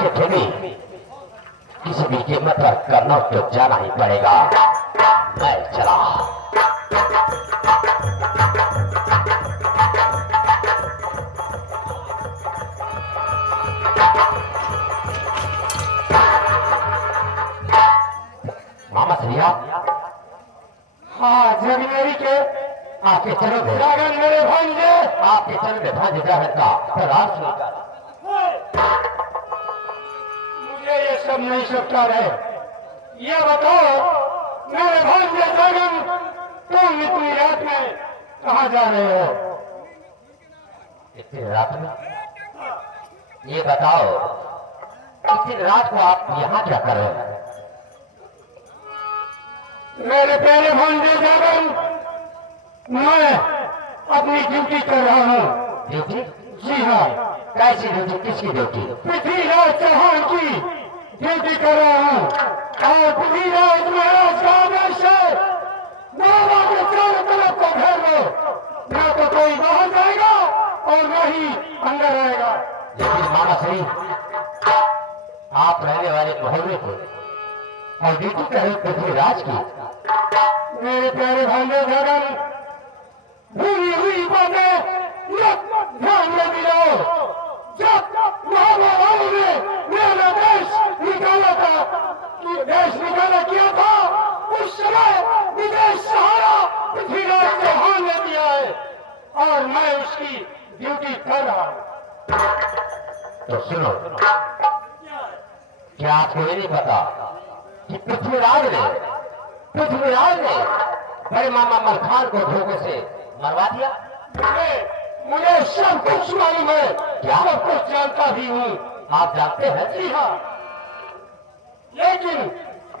के ठेके किसी भी कीमत पर करना तो जाना ही पड़ेगा। मैं चला। मामा सरिया, हाँ जगमेरी के आपके चरण में जागन मेरे भांजे, आपके चरण में भांजे जागन का प्रयास सुनकर मुझे ये सब नहीं सकता है। ये बताओ मेरे भांजे जागन, तुम इतनी रात में कहाँ जा रहे हो? इतनी रात में? ये बताओ इतनी रात को आप यहाँ क्या कर रहे हो? मेरे प्यारे भांजे जागन, मैं अपनी ड्यूटी कर रहा हूँ। ड्यूटी? जी हाँ, कैसी ड्यूटी? किसकी ड्यूटी? पृथ्वीराज चौहान की ड्यूटी कर रहा हूँ। और पृथ्वीराज महाराज का आदेश है, बाबा के चारों तरफ को घेर लो, न तो कोई बाहर जाएगा और न ही अंदर आएगा। लेकिन मामा श्री, आप रहने वाले मोहल्ले को और ड्यूटी कर रहे पृथ्वीराज की। मेरे प्यारे भांजे जागन, भूली हुई बातें ध्यान में दिलाओ। जब महाराजाओं ने मेरा देश निकाला था, देश निकाला किया था, उस समय विदेश सहारा पृथ्वीराज चौहान ने दिया है और मैं उसकी ड्यूटी कर रहा हूँ। तो सुनो, क्या आपको ये नहीं पता कि पृथ्वीराज ने बड़े मामा मलखान को धोखे से मरवा दिया? मुझे सब कुछ मालूम है, क्या? सब कुछ जानता भी हूँ। आप जानते हैं? जी हाँ, लेकिन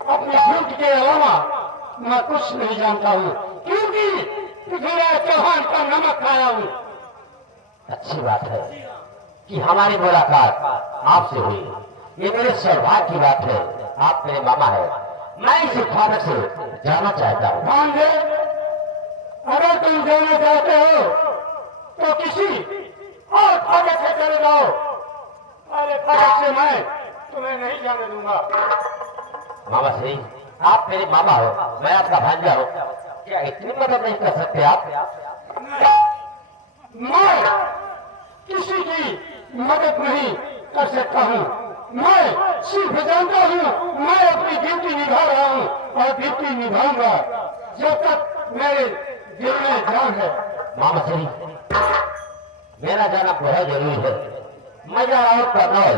अपनी ड्यूटी के अलावा मैं कुछ नहीं जानता हूँ, क्योंकि पृथ्वीराज चौहान का नमक खाया हूँ। अच्छी बात है कि हमारी मुलाकात आपसे हुई। ये मेरे सौभाग्य की बात है। आप मेरे मामा है। मैं इस फादक से जाना चाहता हूँ। भांजे, अगर तुम जाना चाहते हो तो किसी और फाटक से चले जाओ। अरे फाटक से मैं तुम्हें नहीं जाने दूंगा। मामा श्री, आप मेरे मामा हो, मैं आपका भांजा हूँ। क्या इतनी मदद नहीं कर सकते आप? मैं किसी की मदद नहीं कर सकता हूँ। मैं सिर्फ जानता हूँ मैं अपनी ड्यूटी निभा रहा हूँ और ड्यूटी निभाऊंगा जब तक मेरे दिल में जान है। मामा श्री, मेरा जाना बहुत जरूरी है। मैं जा रहा हूँ करनौल।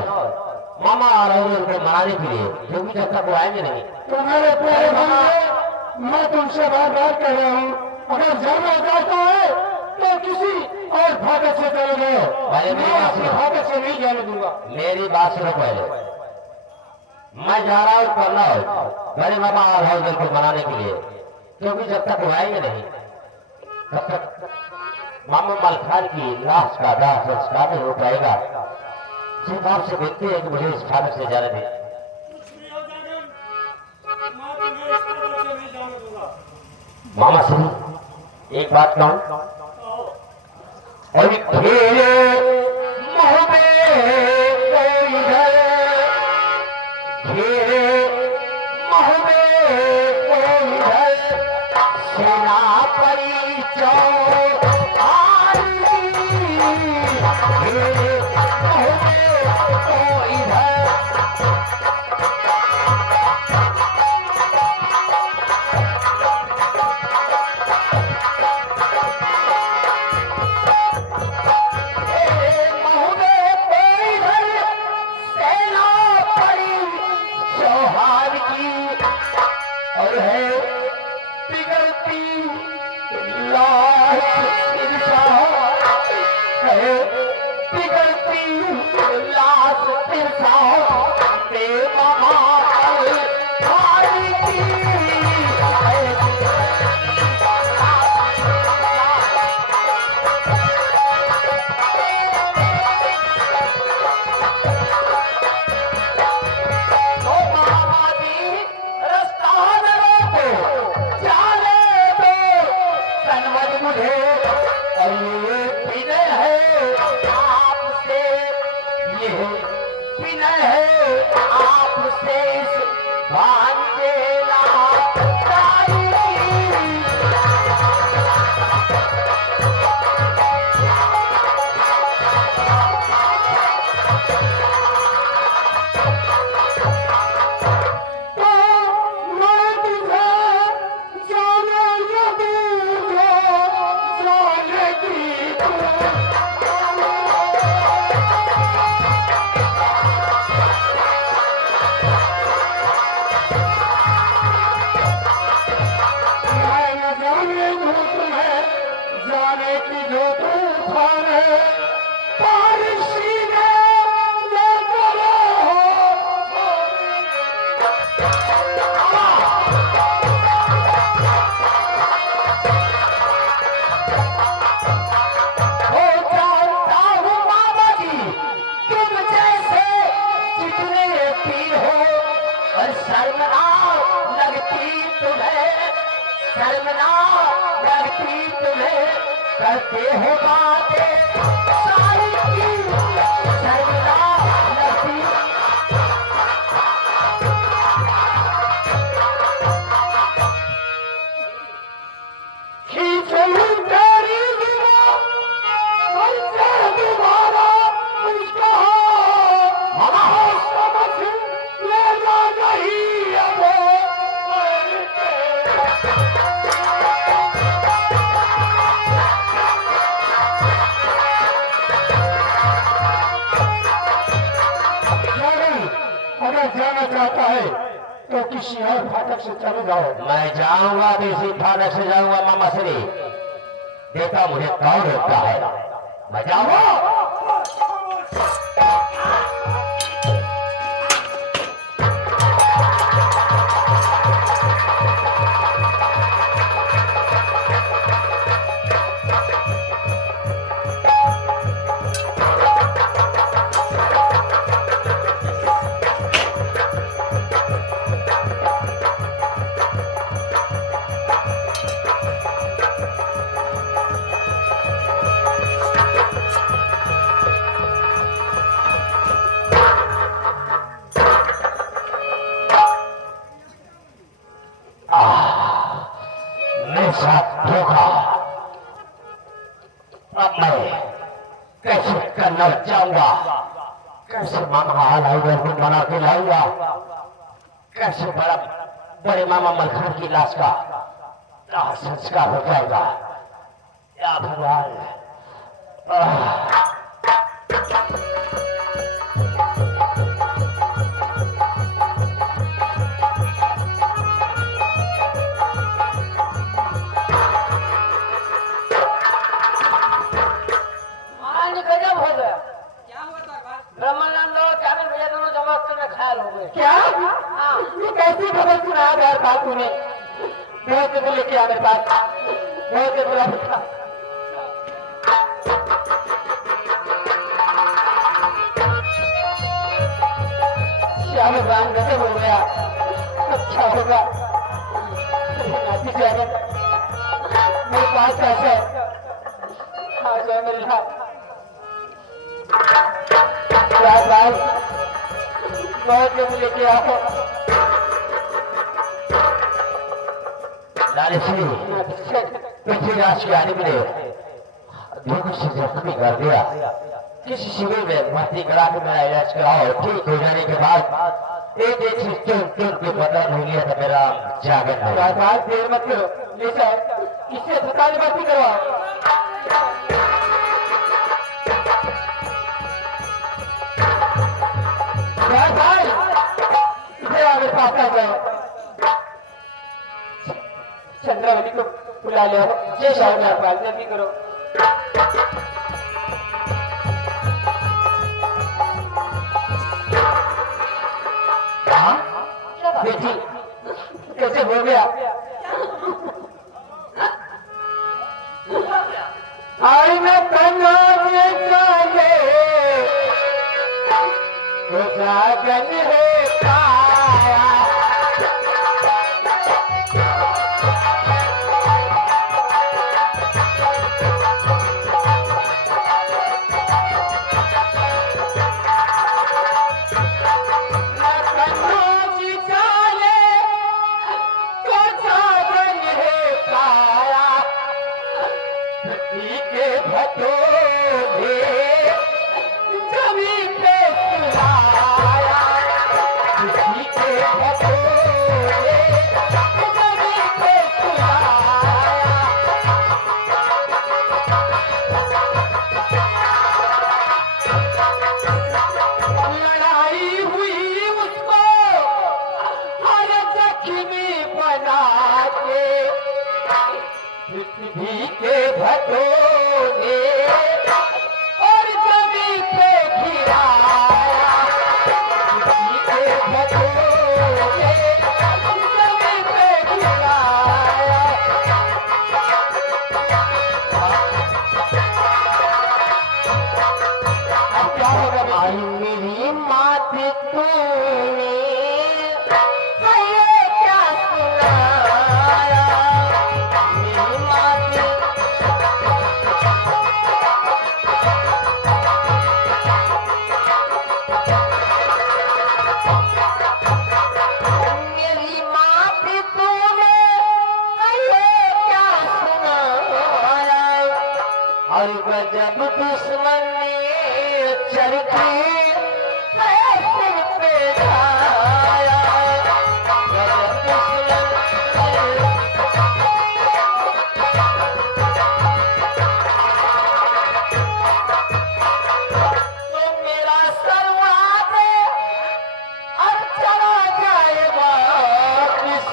मामा आ रहे हैं उनको मनाने के लिए, क्योंकि जब तक वो आएंगे नहीं। तो मेरे प्यारे भाई, मैं तुमसे बार-बार कह रहा हूँ, अगर जाना चाहता है तो किसी और फाटक से चले जाओ। पहले मेरी मैं बात अपने सुनो। फाटक से नहीं जाने दूंगा। मेरी बात सुनो पहले। मैं जा रहा हूँ करनौल, बड़े मामा आ रहे हैं उनको मनाने के लिए, क्योंकि जब तक वो आएंगे नहीं तब तक मामा मलखान की लाश का दाह संस्कार नहीं हो पाएगा। सिर्फ आपसे विनती है कि मुझे इस फाटक से जाने दें। मामा श्री, एक बात कहूं, और खेले मोह में कोई है, खेले मोह में कोई है, सेना परिचय और है पिघलती लाश तिरसा, है पिघलती लाश तिरसा, बेमहाल भाई की विनय है आपसे इस भांजे करते हो बातें सारी की शर्मिंदा लगती खींचूं तेरी जुबां और तेरे दोबारा मुझको समझ लेना नहीं अब जाना चाहता है तो किसी और फाटक से चले जाओ। मैं जाऊंगा तो इसी फाटक से जाऊंगा मामा श्री। देखा मुझे कौन रोकता है। मैं जाऊंगा। धोखा अब मैं कैसे करना चाहूंगा। कैसे मामा हालाउंगा को बना के लाऊंगा। कैसे बड़े मामा मलखान की लाश का संस्कार हो जाएगा। या भगवान क्या ये कैसी खबर सुनाया गया था तूने। बहुत से लेके आ मेरे पास बहुत से बोला श्याम राम गजब हो गया। अच्छा होगा मेरे पास कैसे आ जाए मेरे साथ बहुत जब लेके आओ। लालची पृथ्वी राज के आने मिले धोखे से जख्मी कर दिया। किसी शिविर में भर्ती करा के मेरा इलाज कराओ। ठीक हो जाने के बाद एक एक से चुन के बदल हो गया था मेरा जागरण। देर मत करो इससे अस्पताल भर्ती करवाओ। चंद्रावली को बुला ले जय शाह जल्दी करो। बेटी कैसे हो गया। आई मैं बनाने चाहे तो सागन है पाया। भटोरे और जमी पे गिराया, किसी के भटोरे जमी पे गिराया। अब क्या होगा भाई? मेरी मात तूने ये क्या सुनाया, मेरी मात मेरी मात तूने ये क्या सुनाया, और गजब दुश्मन ने चरखी सिर पे ढाया, गजब दुश्मन तो मेरा सरवा दे और चला जाए वापिस,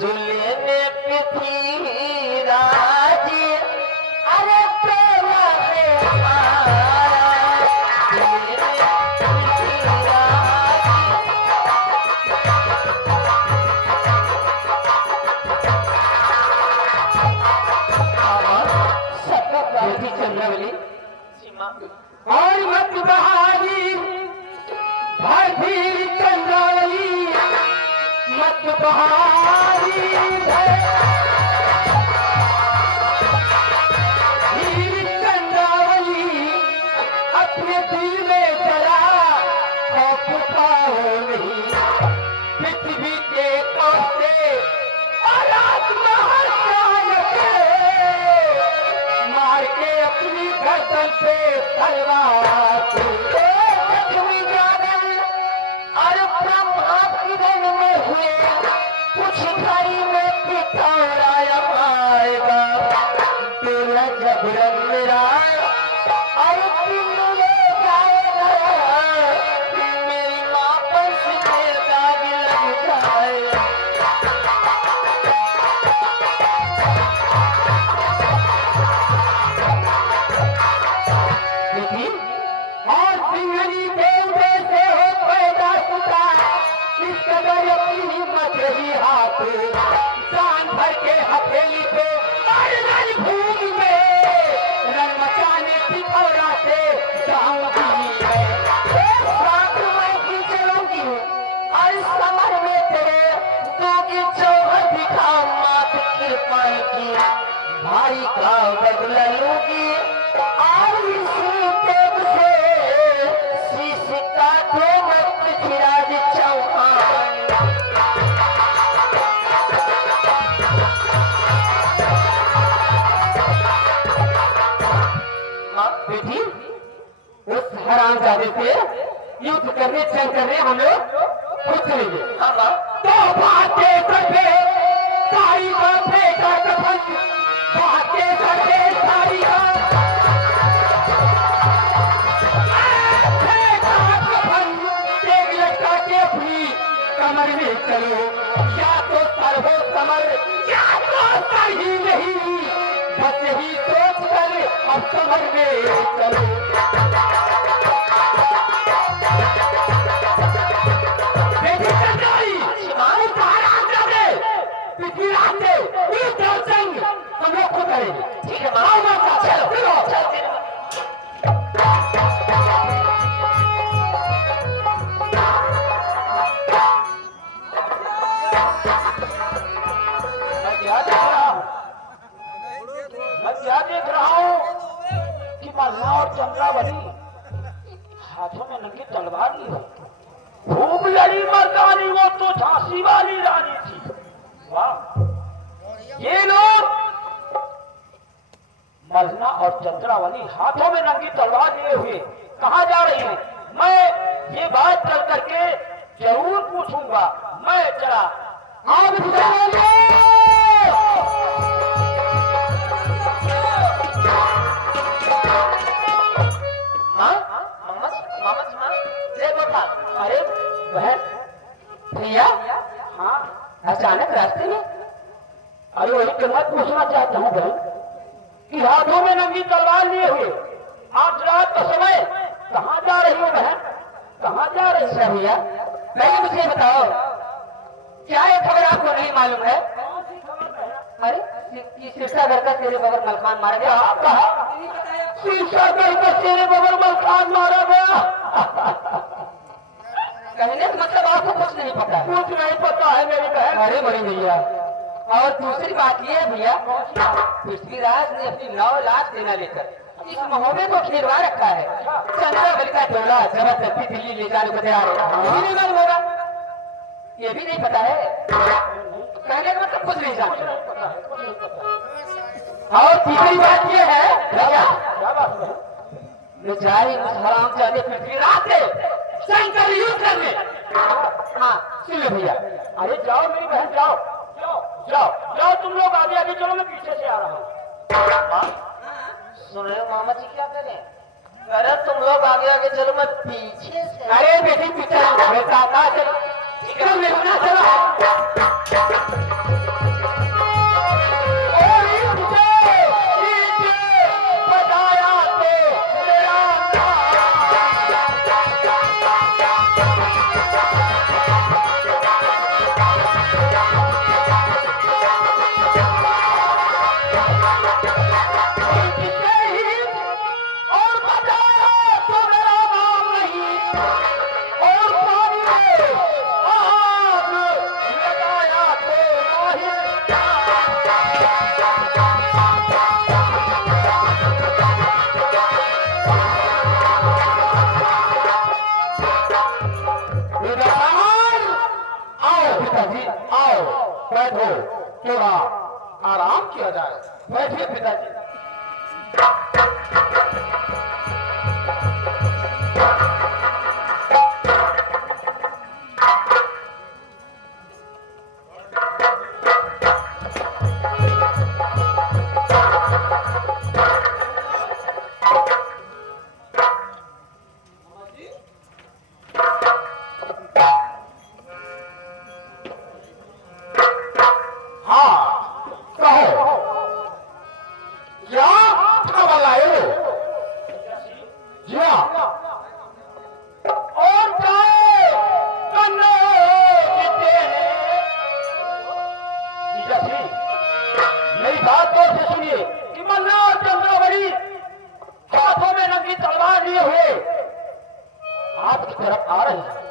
चूल्हे में पृथ्वीराज अरे प्रेमा से आया, चूल्हे में पृथ्वीराज। बेटी चंद्रावली और मत बहारी भारती चंद्रावली मत बहारी है, हीर चंद्रावली अपने दिल में जला खौफ पाओ नहीं, पृथ्वी के कौसे और आत्महत्या के मार के अपनी गर्दन पे तलवार पृथ्वी जागल और ब्रह्मा किरण में हुए कुछ घड़ी में पिथौराया आएगा, तेरा जबरन मेरा और दिल ले जाएगा, मेरी माँ पर से दाग लग जाएगा। और सिंहनी देवते से हो पैदा सुता, इस कदर अपनी हिम्मत रही हाथ, जान भर के हथेली पे और रणभूमि में रण मचाने पिथौरा से जाऊंगी मैं, साथ मैं की चलूंगी और समर में तेरे दोगी चौहर दिखा मात कृपाई की, भाई का बदला लूंगी और इसी तेज से शीश का दो मत पृथ्वीराज चौहान। माँ बेटी उस हरामजादे से युद्ध करने चल करने हम लोग खुद चलेंगे। तो भाते सके सारी बातें का कफन, भाते सके सारी कमर में चलो, या तो सर हो समर या तो सर ही नहीं, बस ही सोच कर अब समर में चलो। बेटी चंद्रावली पृथ्वीराज से जंग हम लोग को करेंगे, ठीक है? चलो चलो क्या देख रहा हूँ कि मल्ला और चंद्रावली हाथों में नंगी तलवार ली हो, खूब लड़ी मर्दानी, वो तो झांसी वाली रानी थी। वाह, ये लोग मल्ला और चंद्रावली हाथों में नंगी तलवार लिए हुए कहाँ जा रही है? मैं ये बात चल करके जरूर पूछूंगा। मैं चला आप अरे बहन प्रिया, हाँ अचानक रास्ते में? अरे वही मैं पूछना चाहता हूँ बहन, कि हाथों में नंगी तलवार लिए हुए आज रात का समय कहाँ जा रही हो बहन, कहाँ जा रही अच्छा भैया पहले मुझे बताओ क्या ये खबर आपको नहीं मालूम है? अरे शीर्षागढ़ का तेरे बगल मलखान मारा गया। कहा शीर्षागढ़ का तेरे बगल मलखान मारा गया। कहने का मतलब आपको कुछ नहीं पता है? कुछ नहीं पता है मेरी बहन। अरे बड़ी भैया और दूसरी बात ये है भैया पृथ्वीराज ने अपनी 9 लाख सेना लेकर इस महोबे को घेरवा रखा है। चंद्रावली का टोला जबरदस्ती दिल्ली ले जाने को तैयार है। यही नहीं मालूम होगा? ये भी नहीं पता है? कहने का मतलब कुछ नहीं जानते। और तीसरी बात ये है भैया बेचारी उस हराम जाने पृथ्वीराज से शंकर युद्ध करने। हाँ सुन लो भैया। अरे जाओ मेरी बहन जाओ जाओ जाओ जाओ, तुम लोग आगे आगे चलो, मैं पीछे से आ रहा हूँ। सुन रहे हो मामा जी क्या कह रहे हैं? अरे तुम लोग आगे आगे चलो मैं पीछे से। अरे बेटी पीछे बेटा ना चलो चलो मेरे ना चलो। बैठो, थोड़ा आराम किया जाए। बैठिए पिताजी। आपकी तरफ आ रही है।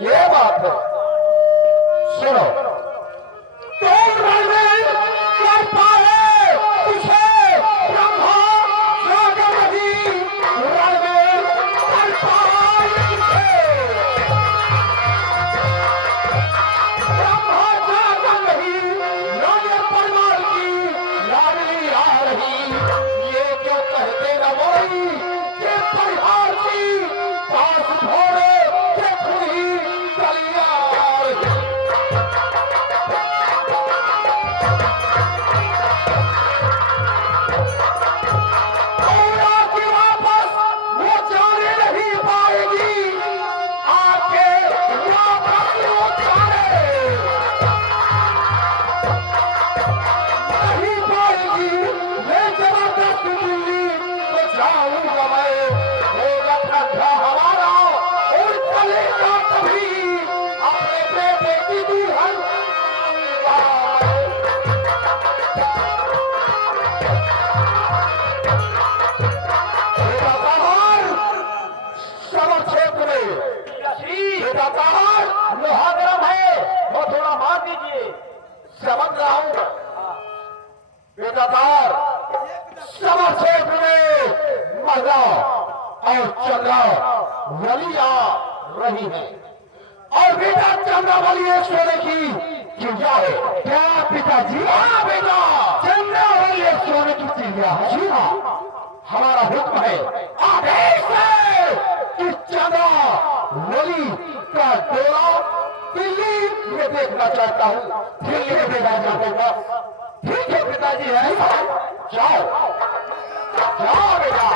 ये बात है, सुनो। तुम कर पाए तुझे ब्रह्मा जागर नहीं, कर पाए ब्रह्मा जागर नहीं, राजे परिवार की लाडली आ रही। ये क्यों कहते न वही कि परिवार की पास घोड़े के खुली गलियां आ रही। लोहा गरम है, वो थोड़ा मार दीजिए। समझ रहा हूँ बेदातार समर क्षेत्र में महिला और चंद्रा वली आ रही है। और बेटा चंद्रावली एक सोने की चिड़िया है। क्या पिताजी? हाँ बेटा, चंद्रावली एक सोने की चिड़िया है। जी हाँ, हमारा हुक्म है, आदेश है कि चंद्रावली का डोला दिल्ली में देखना चाहता हूँ। दिल्ली में देखना चाहूंगा। ठीक है पिताजी, है जाओ जाओ बेटा।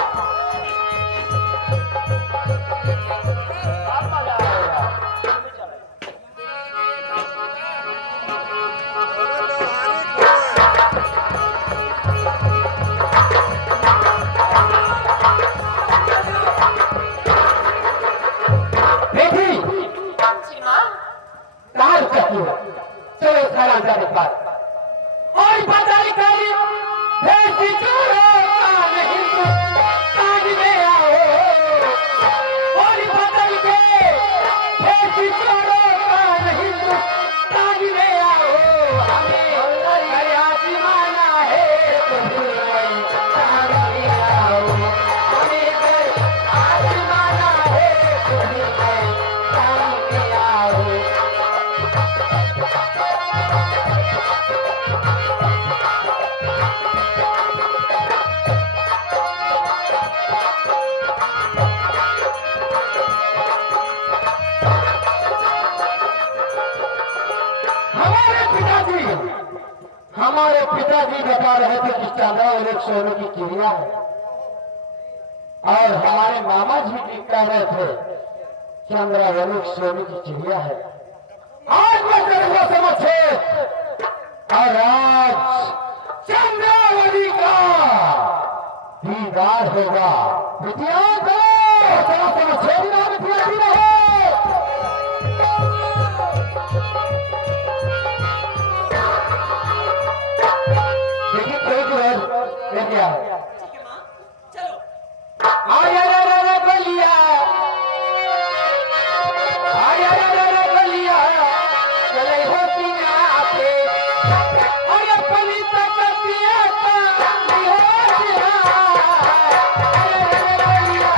हमारे पिताजी बता रहे थे कि चंद्रावली एक सोने की चिड़िया है, और हमारे मामा जी भी कह रहे थे चंद्रावली एक सोने की चिड़िया है। आज मैं करूंगा समझे, और आज चंद्रावली का दीदार होगा। बिटिया चलो समझे बिटिया भी रहो। क्या है? चलो आया रे बलिया, आया रे बलिया, चले हो पिया पे, अरे पली तक पिया का हो पिया, अरे रे बलिया।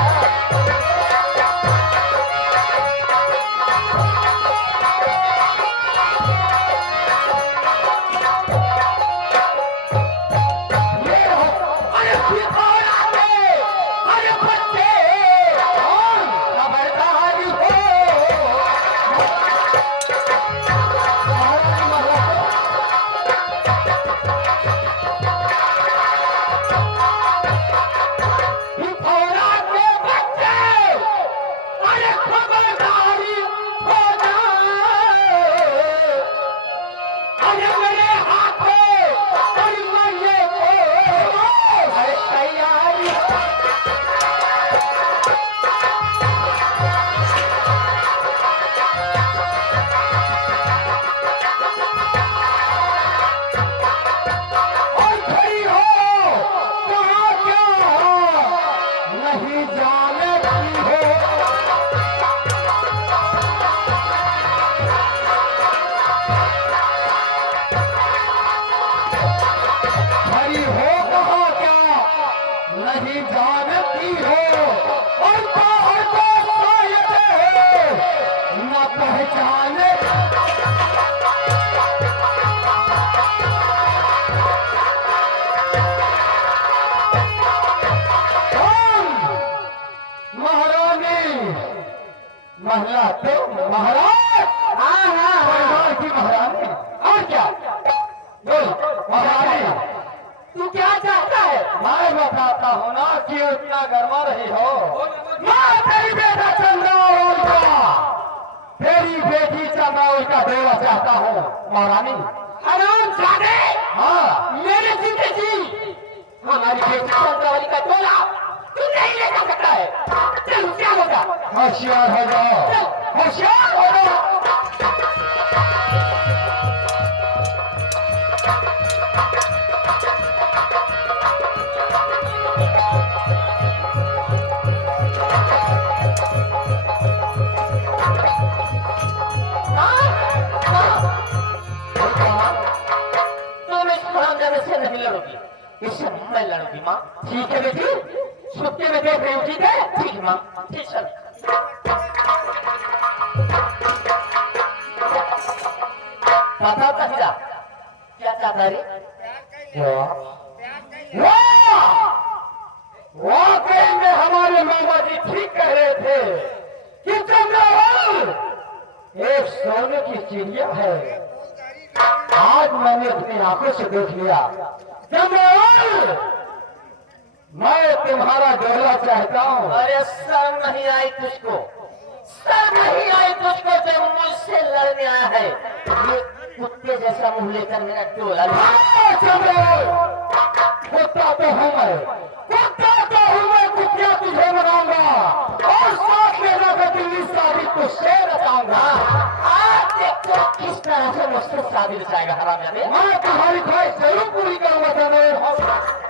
नहीं जानती हो और शायद न पहचाने। महारानी महिला तो महाराज, परिवार की महारानी, और क्या बोल महारानी तू क्या चाहता है? मैं बताता हूँ ना कि इतना गरमा रही हो। मैं तेरी बेटा चंद्रावल का, तेरी बेटी चंद्रावल का देवा चाहता हूँ महारानी। हरामजादे, हाँ मेरे जीते जी हमारी बेटी चंद्रावली का डोला तू नहीं ले जा सकता है। चल क्या होगा? होशियार हो जाओ, होशियार हो जाओ। इससे मैं लड़ूंगी माँ। ठीक है बेटी, छुट्टी में देख रही हूँ। ठीक है, ठीक है माँ, ठीक है। बताओ कहिरा क्या चाहता रे? वाकई में हमारे मामा जी ठीक कह रहे थे कि चंद्रावल एक सोने की चिड़िया है। आज मैंने अपनी आंखों से देख लिया। चंद्रावल, मैं तुम्हारा डोला चाहता हूँ। अरे शर्म नहीं आई तुझको? शर्म नहीं आई तुझको जब मुझसे लड़ने आया है? ये कुत्ते जैसा मुंह लेकर मेरा डोला। चंद्रावल, कुत्ता तो हूँ मैं, कुत्ता तो हूँ मैं, कुत्ता तुझे बनाऊंगा और साथ में जाकर दिल्ली शादी तुझसे रचाऊंगा। आज देखो किस तरह से मुझसे शादी रचाएगा हरामजादे। मैं तुम्हारी ख्वाहिश जरूर पूरी करूंगा चंद्रावल।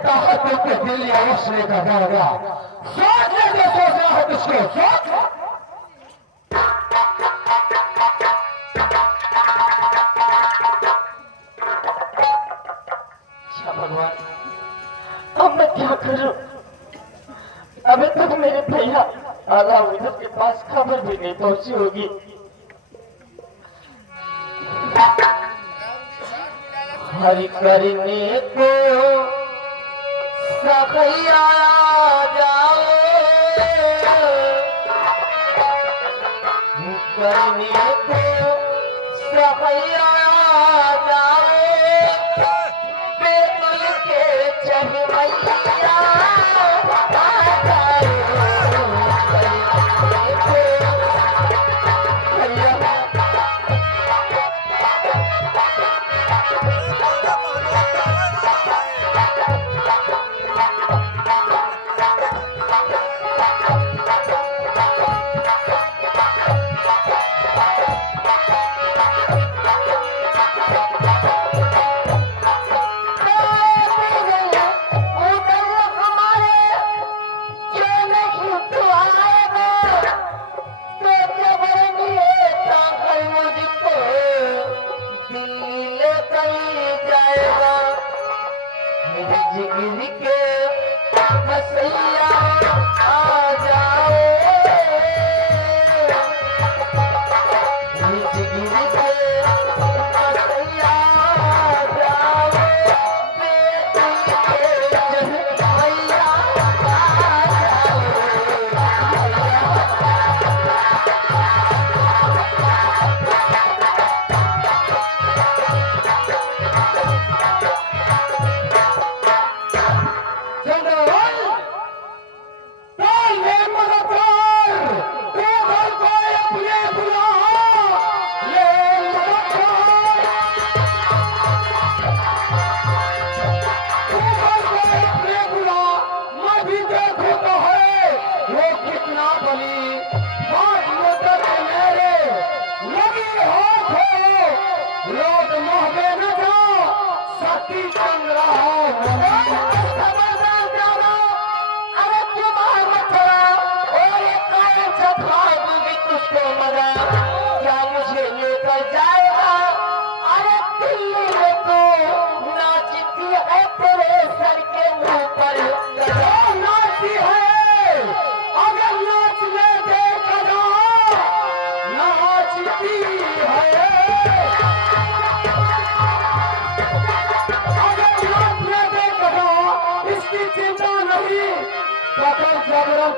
देता है तो के दिल अवश्य लेकर जाएगा। सोच ले जो सोचना है तुझको, सोच। भगवान, अब मैं क्या करूं? अभी तक मेरे भैया आला उधर के पास खबर भी नहीं पहुंची होगी। हरि करने को सखैया जाओ, करने को सखैया जाओ, बेतुल के चढ़वैया जिगरी के बसैया आ जाओ, जिगरी के बसैया आ जाओ, बेटी के जहैया आ जाओ।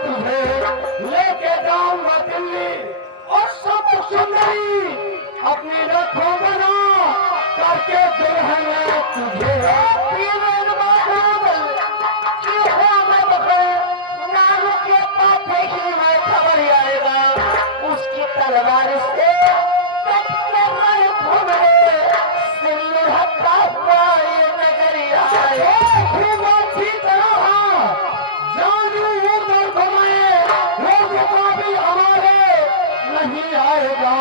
तुझे लेके जाऊंगा दिल्ली और सब सुंदरी अपनी रखों बना करके दुल्हन तुझे खबर आएगा उसकी तलवार से नजरिया नहीं आएगा,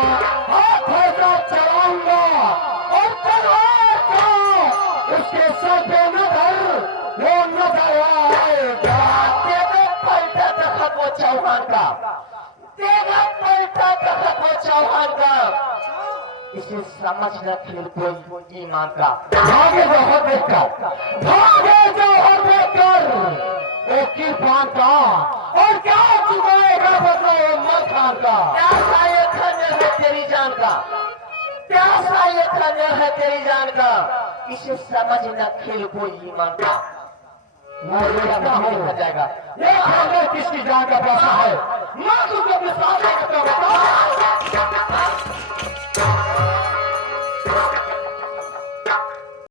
हाथ ऐसा चलाऊंगा और तलवार का उसके सर पे नजर वो नजर आएगा। तेरा पलटा तखत वो चौहान का, तेरा पलटा तखत वो चौहान का, इसे समझ न खेल कोई ईमान का। भागे जौहर देखकर, भागे जौहर देखकर वो किरपान का, और क्या चुकाएगा बताओ मखान का। प्यासा ये खंजर है तेरी जान का, प्यासा ये खंजर है तेरी जान का, इसे समझ न खेल कोई ईमान का। जाएगा ये खंजर किसकी जान का प्यासा है, मैं तुझे